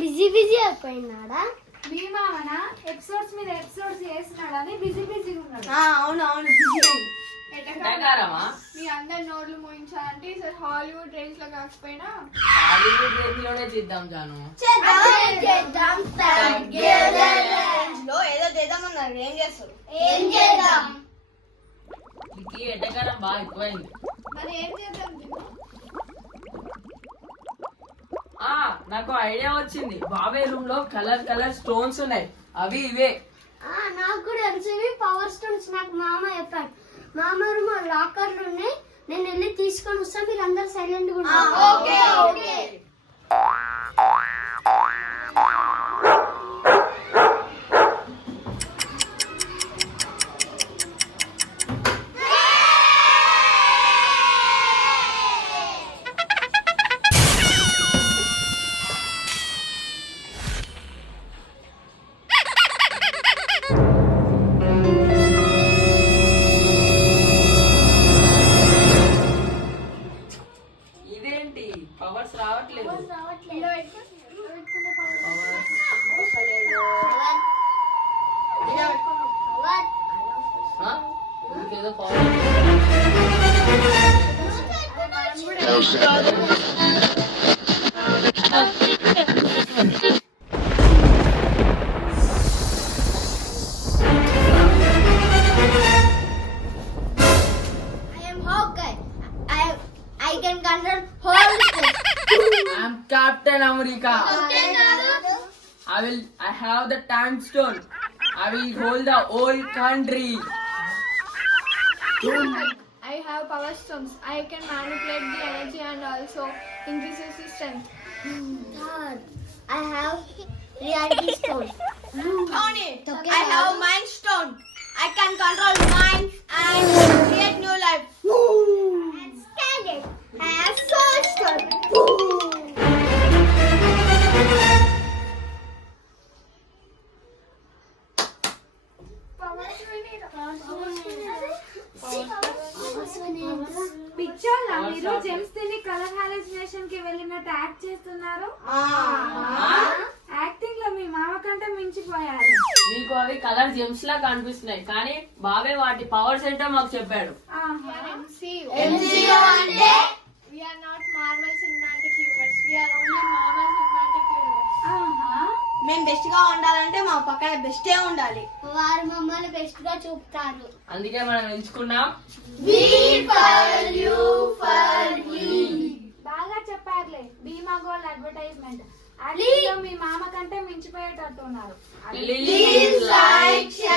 Busy అయిపోయినాడా? భీమావనా episodes మీద episodes చేస్తున్నాడని busy ఉన్నాడు. అవును బిజీ. మీ అందరు నోట్లు మోయించాలంటే ఈసారి హాలీవుడ్ రేంజ్ లో కాకపోయినా హాలీవుడ్ రేంజ్ లోనే చేద్దాం జాను. ఏదో చేద్దామన్నారు, ఏం చేస్తారు? ఏం చేద్దాం? ఇది ఎటకారం బాగా ఎక్కువైంది. మరి ఏం చేద్దాం? నాకు ఐడియా వచ్చింది. బాబాయ్ రూమ్ లో కలర్ స్టోన్స్ ఉన్నాయి, అవి ఇవే. నాకు కూడా తెలిసి పవర్ స్టోన్స్. నాకు మామ చెప్పాడు. మామ రూమ్ లాకర్లు ఉన్నాయి, నేను వెళ్ళి తీసుకొని వస్తా, మీరు అందరు సైలెంట్ గా ఉండండి. ఇదేంటి పవర్స్ రావట్లేదు? ఇంకేదో power. I can control whole place. I'm Captain America. I have the time stone. I will hold the whole country. I have power stones. I can manipulate the energy and also increases the strength. Third, I have reality stone. Tony, I have mind stone. I can control minds and create new life. And standard, I have soul stone. Picture మీరు Gems తిని colour hallucination కి వెళ్ళినట్టు act చేస్తున్నారు. Acting లో మీ మామ కంటే మించిపోయారు. మీకు అవి కలర్ జెమ్స్ లా కనిపిస్తున్నాయి, కానీ బాబాయ్ వాటి పవర్స్ ఏంటో మాకు చెప్పాడు. MCU అంటే We are not Marvel Cinematic Universe. We are only Marvel Cinematic Universe. మేము బెస్ట్ గా ఉండాలంటే మా పక్కన బెస్టే ఉండాలి. వారు మమ్మల్ని బెస్ట్ గా చూపుతారు. అందుకే మనం ఎంచుకున్నాం బాగా చెప్పారులే. భీమా గోల్డ్ అడ్వర్టైజ్మెంట్. యాక్టింగ్ లో మీ మామ కంటే మించిపోయేటట్టు ఉన్నారు. Please like, share